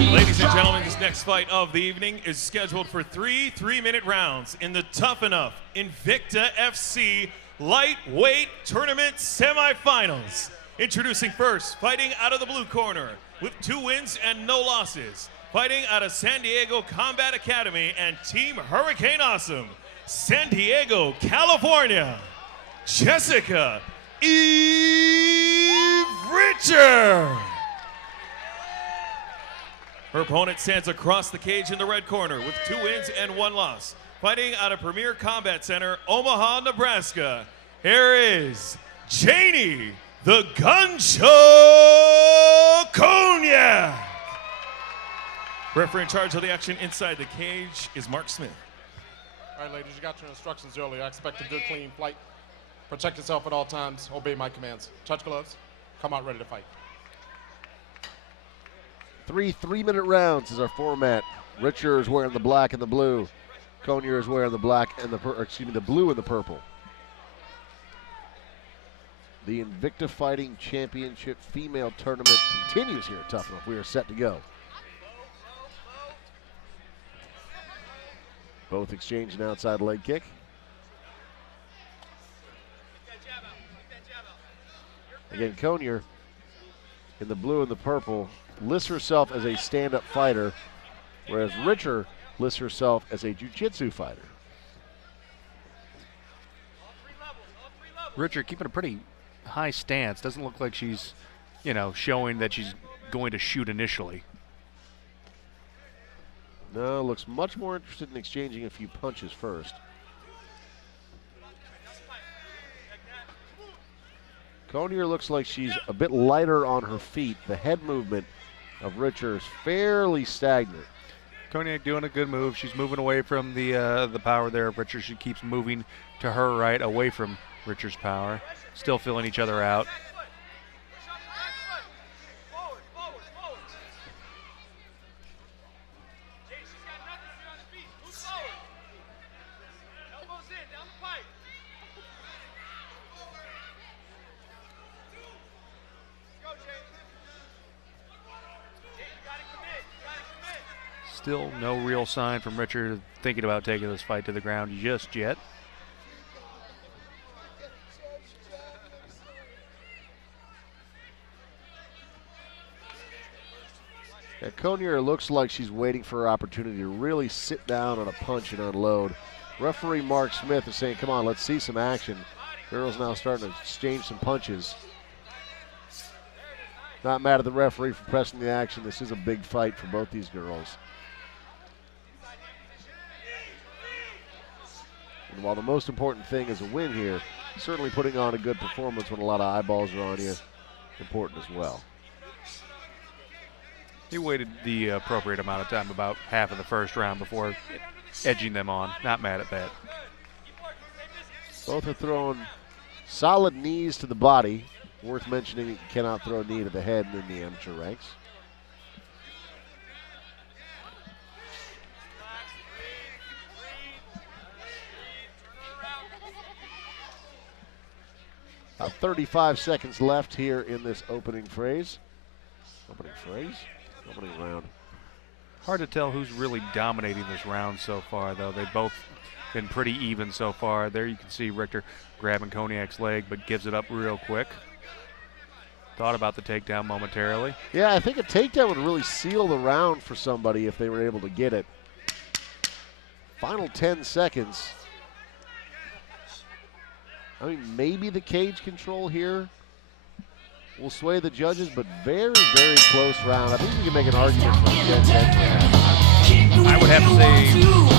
Ladies and gentlemen, this next fight of the evening is scheduled for 3 3-minute rounds in the Tuff-N-Uff Invicta FC Lightweight Tournament Semifinals. Introducing first, fighting out of the blue corner with 2 wins and no losses. Fighting out of San Diego Combat Academy and Team Hurricane Awesome, San Diego, California, Jessica Eve Richard. Her opponent stands across the cage in the red corner with 2 wins and 1 loss. Fighting out of Premier Combat Center, Omaha, Nebraska, here is Janie, the Gun Show Konyek. Referee in charge of the action inside the cage is Mark Smith. All right, ladies, you got your instructions earlier. I expect a good, clean flight. Protect yourself at all times. Obey my commands. Touch gloves. Come out ready to fight. 3 3-minute rounds is our format. Richard is wearing the black and the blue. Konyek is wearing the black and the the blue and the purple. The Invicta Fighting Championship Female Tournament continues here at Tuff-N-Uff. We are set to go. Both exchange an outside leg kick. Again, Konyek in the blue and the purple lists herself as a stand-up fighter, whereas Richard lists herself as a jiu-jitsu fighter. Richard keeping a pretty high stance. Doesn't look like she's, showing that she's going to shoot initially. No, looks much more interested in exchanging a few punches first. Konyek looks like she's a bit lighter on her feet. The head movement of Richard is fairly stagnant. Konyek doing a good move. She's moving away from the power there of Richard. She keeps moving to her right, away from Richard's power. Still filling each other out. Still no real sign from Richard thinking about taking this fight to the ground just yet. Yeah, Konyek looks like she's waiting for her opportunity to really sit down on a punch and unload. Referee Mark Smith is saying, come on, let's see some action. Girls now starting to exchange some punches. Not mad at the referee for pressing the action. This is a big fight for both these girls. And while the most important thing is a win here, certainly putting on a good performance when a lot of eyeballs are on you, important as well. He waited the appropriate amount of time, about half of the first round, before edging them on. Not mad at that. Both are throwing solid knees to the body. Worth mentioning, you cannot throw a knee to the head in the amateur ranks. About 35 seconds left here in this opening round. Hard to tell who's really dominating this round so far, though. They've both been pretty even so far. There you can see Richter grabbing Konyek's leg, but gives it up real quick. Thought about the takedown momentarily. Yeah, I think a takedown would really seal the round for somebody if they were able to get it. Final 10 seconds. I mean, maybe the cage control here will sway the judges, but very, very close round. I think you can make an argument for a 10-10. I would have to say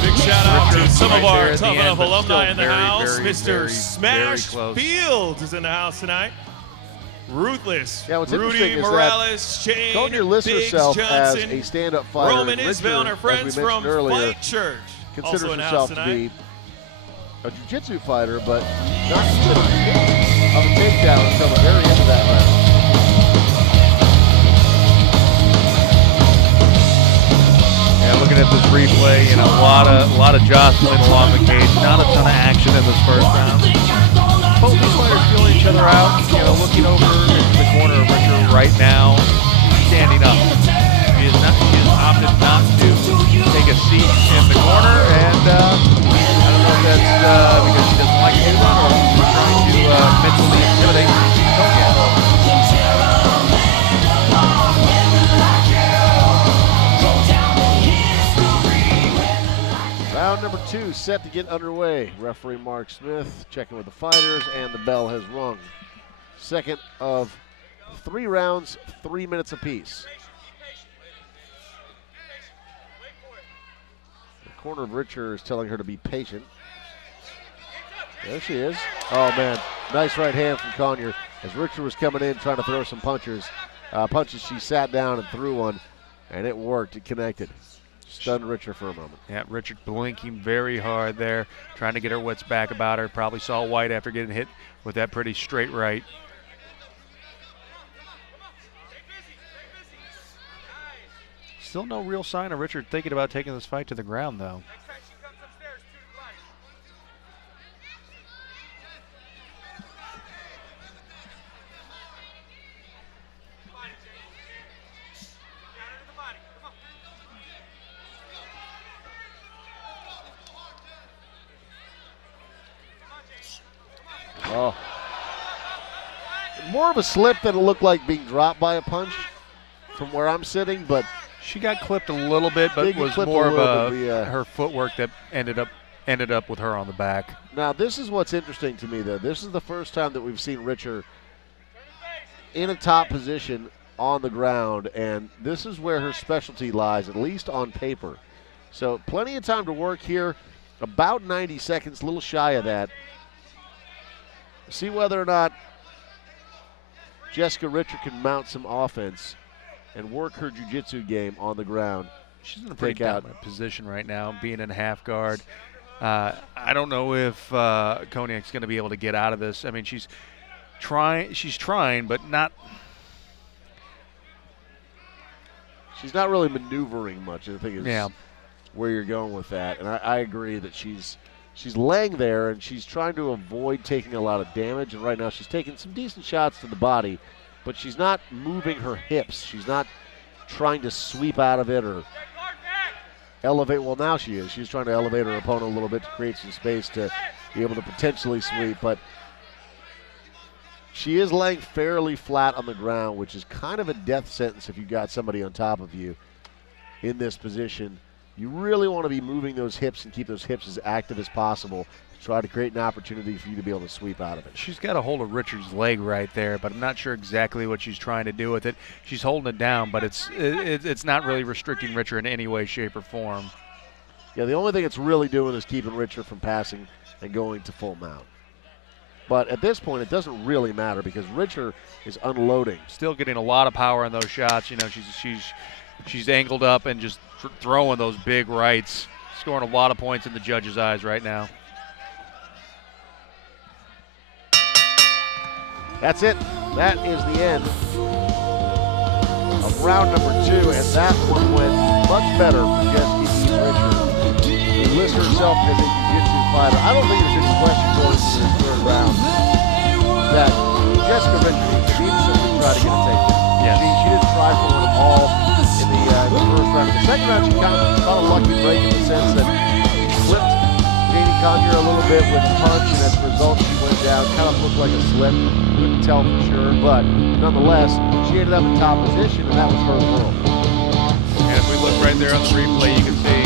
big shout out to some of our there at the Tuff-N-Uff end, but alumni still in the very, house. very, Mr. very, Smash very close. Fields is in the house tonight. Ruthless. Yeah, what's Rudy interesting is Morales, Shane, Konyek lists Biggs herself Johnson, as a stand-up fighter. Roman and Isbell and her Richard, friends as we from mentioned earlier, Fight Church. considers Also in the house herself to tonight. be a jiu-jitsu fighter, but not considered of a takedown until the very end of that round. Yeah, looking at this replay, a lot of jostling along the cage. Not a ton of action in this first round. Both these fighters feeling each other out. Looking over into the corner of Richard right now, standing up. She is seat in the corner, and I don't know if that's because she doesn't like to do that or she's trying to mentally intimidate Konyek. Round number 2 set to get underway. Referee Mark Smith checking with the fighters, and the bell has rung. Second of 3 rounds, 3 minutes apiece. The corner of Richer is telling her to be patient. There she is. Oh, man. Nice right hand from Konyek. As Richer was coming in trying to throw some punches, she sat down and threw one, and it worked. It connected. Stunned Richer for a moment. Yeah, Richard blinking very hard there, trying to get her wits back about her. Probably saw white after getting hit with that pretty straight right. Still no real sign of Richard thinking about taking this fight to the ground, though. Oh. More of a slip than it looked like being dropped by a punch from where I'm sitting, but she got clipped a little bit, but it was more of her footwork that ended up with her on the back. Now, this is what's interesting to me, though. This is the first time that we've seen Richer in a top position on the ground, and this is where her specialty lies, at least on paper. So plenty of time to work here, about 90 seconds, a little shy of that. See whether or not Jessica Richer can mount some offense and work her jiu-jitsu game on the ground. She's in a pretty dominant position right now, being in half guard. I don't know if Konyek's going to be able to get out of this. I mean, she's trying, but not. She's not really maneuvering much, I think is where you're going with that. And I agree that she's laying there and she's trying to avoid taking a lot of damage. And right now she's taking some decent shots to the body, but she's not moving her hips. She's not trying to sweep out of it or elevate. Well, now she is. She's trying to elevate her opponent a little bit to create some space to be able to potentially sweep. But she is laying fairly flat on the ground, which is kind of a death sentence if you've got somebody on top of you in this position. You really want to be moving those hips and keep those hips as active as possible to try to create an opportunity for you to be able to sweep out of it. She's got a hold of Richard's leg right there, but I'm not sure exactly what she's trying to do with it. She's holding it down, but it's not really restricting Richard in any way, shape, or form. Yeah, the only thing it's really doing is keeping Richard from passing and going to full mount. But at this point, it doesn't really matter because Richard is unloading. Still getting a lot of power on those shots. You know, she's angled up and just throwing those big rights, scoring a lot of points in the judges' eyes right now. That's it. That is the end of round number 2, and that one went much better for Jessica Richard, who lists herself as a jiu-jitsu fighter. I don't think there's any question going into this third round that Jessica Richard needs to beat someone to try to get a takedown. Yes. She didn't try for one at all in the first round. In the second round, she caught a lucky break in the sense that she clipped Janie Konyek a little bit with a punch, and as a result, she went down. Kind of looked like a slip. Couldn't tell for sure, but nonetheless, she ended up in top position, and that was her world. And if we look right there on the replay, you can see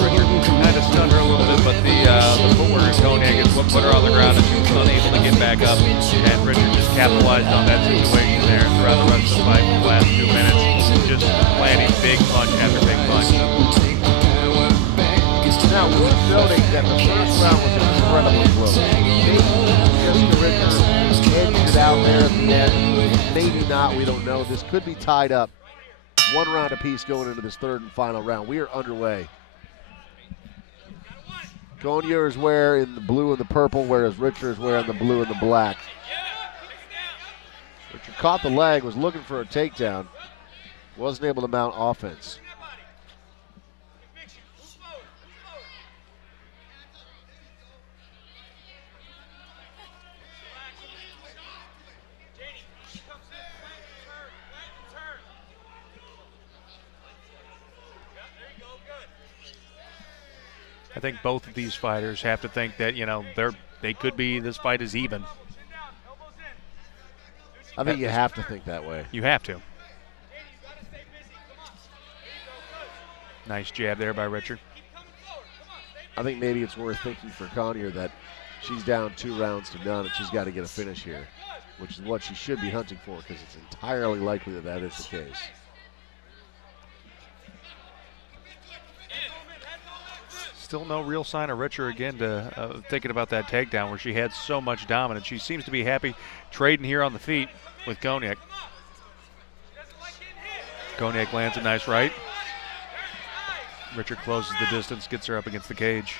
where Richard kind of stunned her a little bit, but the footwork of Konyek is what put her on the ground, and she was unable to get back up. And Richard just capitalized on that situation there throughout the rest of the fight for the last 2 minutes, just landing big punch after big punch. Now, worth noting that the first round was incredibly close. Maybe Jessica Richard edged it out there at the end. Maybe not, we don't know. This could be tied up. 1 round apiece going into this third and final round. We are underway. Konyek is wearing the blue and the purple, whereas Richard is wearing the blue and the black. Richard caught the leg, was looking for a takedown. Wasn't able to mount offense. I think both of these fighters have to think that, you know, they could be, this fight is even. I think you have to think that way. You have to. Nice jab there by Richard. I think maybe it's worth thinking for Konyek that she's down 2 rounds to none and she's got to get a finish here, which is what she should be hunting for because it's entirely likely that that is the case. Still no real sign of Richard again to thinking about that takedown where she had so much dominance. She seems to be happy trading here on the feet with Konyek. Konyek lands a nice right. Richard closes the distance, gets her up against the cage.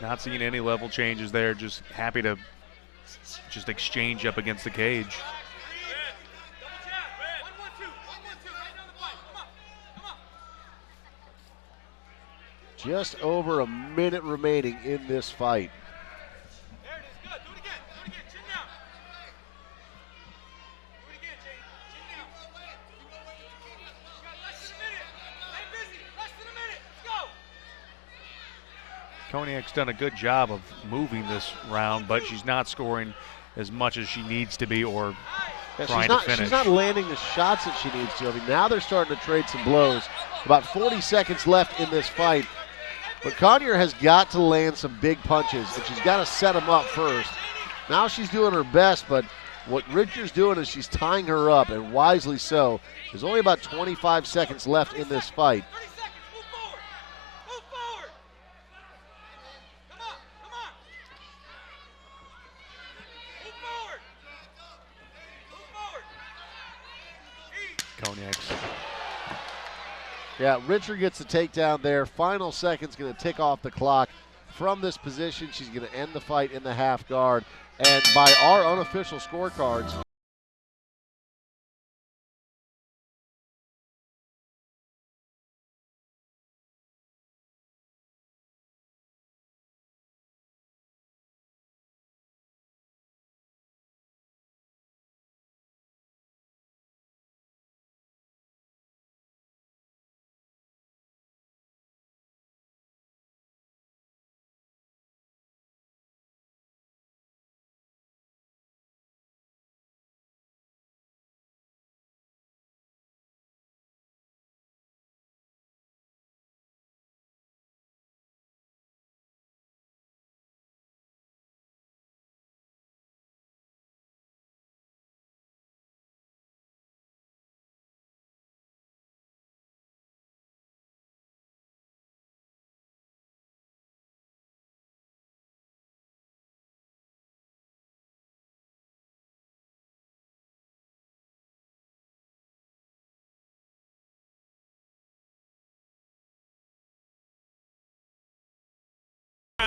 Not seeing any level changes there, just happy to just exchange up against the cage. Just over a minute remaining in this fight. Konyek's done a good job of moving this round, but she's not scoring as much as she needs to be or trying to finish. She's not landing the shots that she needs to. I mean, now they're starting to trade some blows. About 40 seconds left in this fight. But Konyek has got to land some big punches, and she's got to set them up first. Now she's doing her best, but what Richard's doing is she's tying her up, and wisely so. There's only about 25 seconds left in this fight. Konyek's. Yeah, Richard gets the takedown there. Final second's going to tick off the clock. From this position, she's going to end the fight in the half guard. And by our unofficial scorecards,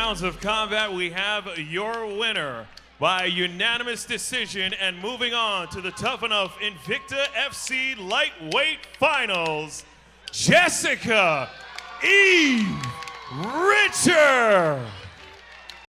rounds of combat, we have your winner by unanimous decision and moving on to the Tuff-N-Uff Invicta FC Lightweight Finals, Jessica Eve Richard.